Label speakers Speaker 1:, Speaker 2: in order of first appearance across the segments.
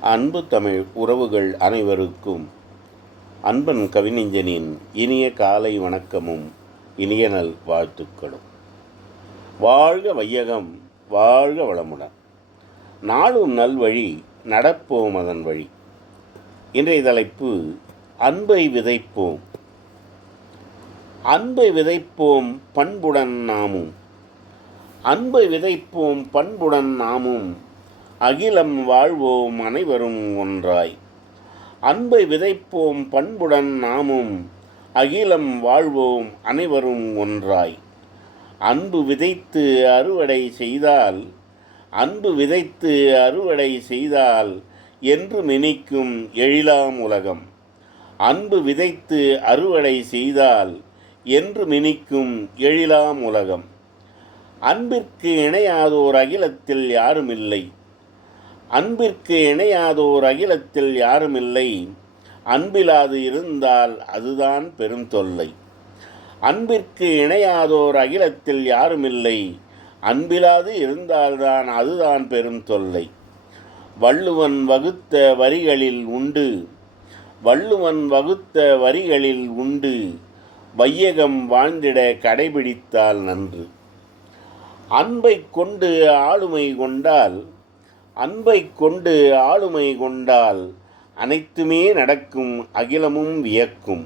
Speaker 1: அன்பு தமிழ் உறவுகள் அனைவருக்கும் அன்பன் கவிஞனின் இனிய காலை வணக்கமும் இனிய நல் வாழ்த்துக்களும். வாழ்க வையகம் வாழ்க வளமுடன். நாளும் நல்வழி நடப்போம் அதன் வழி. இன்றைய தலைப்பு அன்பை விதைப்போம். அன்பை விதைப்போம் பண்புடன் நாமும். அன்பை விதைப்போம் பண்புடன் நாமும். அகிலம் வாழ்வோம் அனைவரும் ஒன்றாய். அன்பை விதைப்போம் பண்புடன் நாமும் அகிலம் வாழ்வோம் அனைவரும் ஒன்றாய். அன்பு விதைத்து அறுவடை செய்தால் அன்பு விதைத்து அறுவடை செய்தால் என்று நினைக்கும் எழிலாம் உலகம். அன்பு விதைத்து அறுவடை செய்தால் என்று நினைக்கும் எழிலாம் உலகம். அன்பிற்கு இணையாதோர் அகிலத்தில் யாரும் இல்லை அன்பிற்கு இணையாதோர் அகிலத்தில் யாருமில்லை. அன்பிலாது இருந்தால் அதுதான் பெரும் தொல்லை. அன்பிற்கு இணையாதோர் அகிலத்தில் யாருமில்லை. அன்பிலாது இருந்தால்தான் அதுதான் பெரும் தொல்லை. வள்ளுவன் வகுத்த வரிகளில் உண்டு. வள்ளுவன் வகுத்த வரிகளில் உண்டு. வையகம் வாழ்ந்திட கடைபிடித்தால் நன்று. அன்பை கொண்டு ஆளுமை கொண்டால் அன்பை கொண்டு ஆளுமை கொண்டால் அனைத்துமே நடக்கும் அகிலமும் வியக்கும்.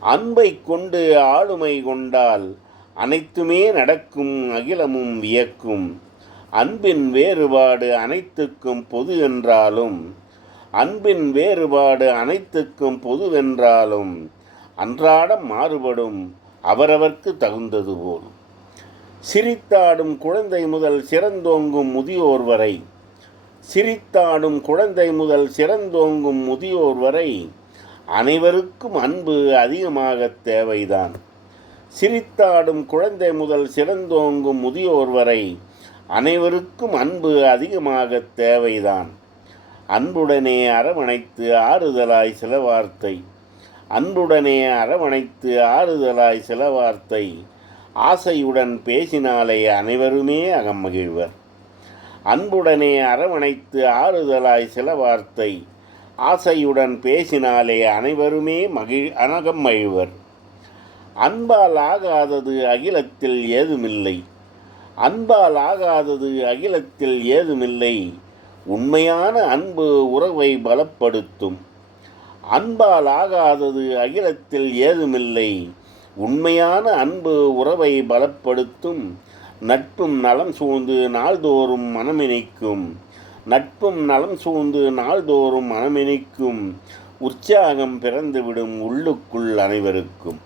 Speaker 1: அன்பை கொண்டு ஆளுமை கொண்டால் அனைத்துமே நடக்கும் அகிலமும் வியக்கும். அன்பின் வேறுபாடு அனைத்துக்கும் பொது என்றாலும் அன்பின் வேறுபாடு அனைத்துக்கும் பொதுவென்றாலும் அன்றாடம் மாறுபடும் அவரவர்க்கு தகுந்தது போல். சிரித்தாடும் குழந்தை முதல் சிறந்தோங்கும் முதியோர் வரை சிரித்தாடும் குழந்தை முதல் சிறந்தோங்கும் முதியோர் வரை அனைவருக்கும் அன்பு அதிகமாக தேவைதான். சிரித்தாடும் குழந்தை முதல் சிறந்தோங்கும் முதியோர் வரை அனைவருக்கும் அன்பு அதிகமாக தேவைதான். அன்புடனே அரவணைத்து ஆறுதலாய் சில வார்த்தை அன்புடனே அரவணைத்து ஆறுதலாய் சில வார்த்தை ஆசையுடன் பேசினாலே அனைவருமே அகம் மகிழ்வர் அன்புடனே அரவணைத்து ஆறுதலாய் சில வார்த்தை ஆசையுடன் பேசினாலே அனைவருமே மகிழ் அனகம் மகிழ்வர். அன்பால் ஆகாதது அகிலத்தில் ஏதுமில்லை. அன்பால் ஆகாதது அகிலத்தில் ஏதுமில்லை. உண்மையான அன்பு உறவை பலப்படுத்தும். அன்பால் ஆகாதது அகிலத்தில் ஏதுமில்லை. உண்மையான அன்பு உறவை பலப்படுத்தும். நட்பும் நலம் சூழ்ந்து நாள்தோறும் மனமினைக்கும் நட்பும் நலம் சூழ்ந்து நாள்தோறும் மனமினைக்கும் உற்சாகம் பிறந்துவிடும் உள்ளுக்குள் அனைவருக்கும்.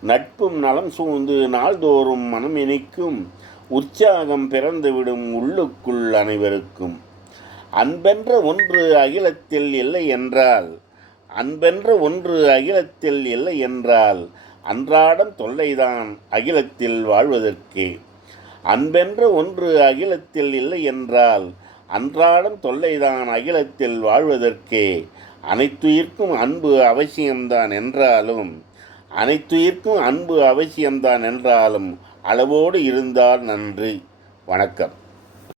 Speaker 1: நட்பும் நலம் சூழ்ந்து நாள்தோறும் மனம் இணைக்கும் உற்சாகம் பிறந்துவிடும் உள்ளுக்குள் அனைவருக்கும். அன்பென்ற ஒன்று அகிலத்தில் இல்லை என்றால் அன்பென்ற ஒன்று அகிலத்தில் இல்லை என்றால் அன்றாடம் தொல்லைதான் அகிலத்தில் வாழ்வதற்கே. அன்பென்ற ஒன்று அகிலத்தில் இல்லை என்றால் அன்றாடம் தொல்லைதான் அகிலத்தில் வாழ்வதற்கே. அனைத்துயிர்க்கும் அன்பு அவசியம்தான் என்றாலும் அனைத்துயிர்க்கும் அன்பு அவசியம்தான் என்றாலும் அளவோடு இருந்தால் நன்று. வணக்கம்.